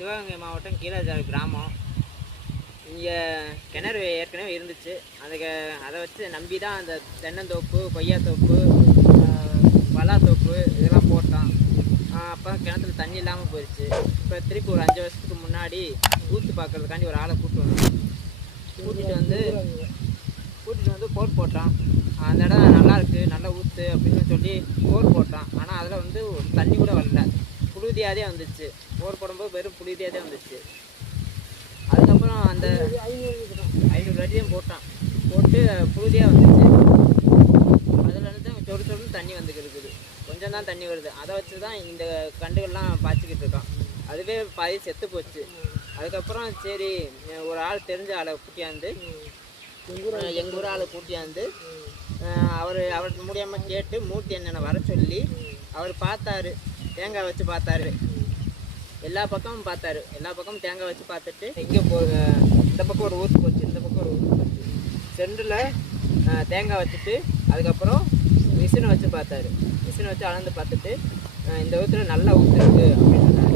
சிவகங்கை மாவட்டம் கீழாச்சாரி கிராமம். இங்கே கிணறு ஏற்கனவே இருந்துச்சு. அதை வச்சு நம்பி தான் அந்த தென்னந்தோப்பு, கொய்யாத்தோப்பு, பலாத்தோப்பு இதெல்லாம் போட்டோம். அப்போ கிணத்துல தண்ணி இல்லாமல் போயிடுச்சு. இப்போ திருப்பி ஒரு 5 வருஷத்துக்கு முன்னாடி ஊற்று பார்க்கறதுக்காண்டி ஒரு ஆளை கூட்டிகிட்டு வந்து போர் போட்டான். அந்த இடம் நல்லாயிருக்கு, நல்லா ஊற்று அப்படின்னு சொல்லி போர் போட்டான். ஆனால் அதில் வந்து தண்ணி கூட வரல, புழுதியாதே வந்துச்சு. போர் போடும்போது வெறும் புழுதியாதே வந்துச்சு. அதுக்கப்புறம் அந்த 500 அடியும் போட்டு புழுதியாக வந்துச்சு. அதுலேருந்து சொருன்னு தண்ணி வந்துக்கிட்டு இருக்குது. கொஞ்சம் தான் தண்ணி வருது. அதை வச்சு தான் இந்த கண்டுகள்லாம் பாய்ச்சிக்கிட்டு இருக்கோம். அதுவே பாதி செத்து போச்சு. அதுக்கப்புறம் சரி, ஒரு ஆள் தெரிஞ்ச ஆளை கூட்டியாந்து, எங்கள் ஊர் ஆளை கூட்டியாந்து அவர் முடியாமல் கேட்டு மூர்த்தி என்னென்ன வர சொல்லி அவர் பார்த்தாரு. தேங்காய் வச்சு பார்த்தாரு, எல்லா பக்கமும் பார்த்தாரு. எல்லா பக்கமும் தேங்காய் வச்சு பார்த்துட்டு இங்கே இந்த பக்கம் ஒரு ஊற்று போச்சு, இந்த பக்கம் ஒரு ஊற்று போச்சு. சென்டரில் தேங்காய் வச்சுட்டு அதுக்கப்புறம் மிஷினை வச்சு பார்த்தாரு. மிஷினை வச்சு அளந்து பார்த்துட்டு இந்த ஊற்றுல நல்லா ஊற்று இருக்குது அப்படின்னு சொன்னார்.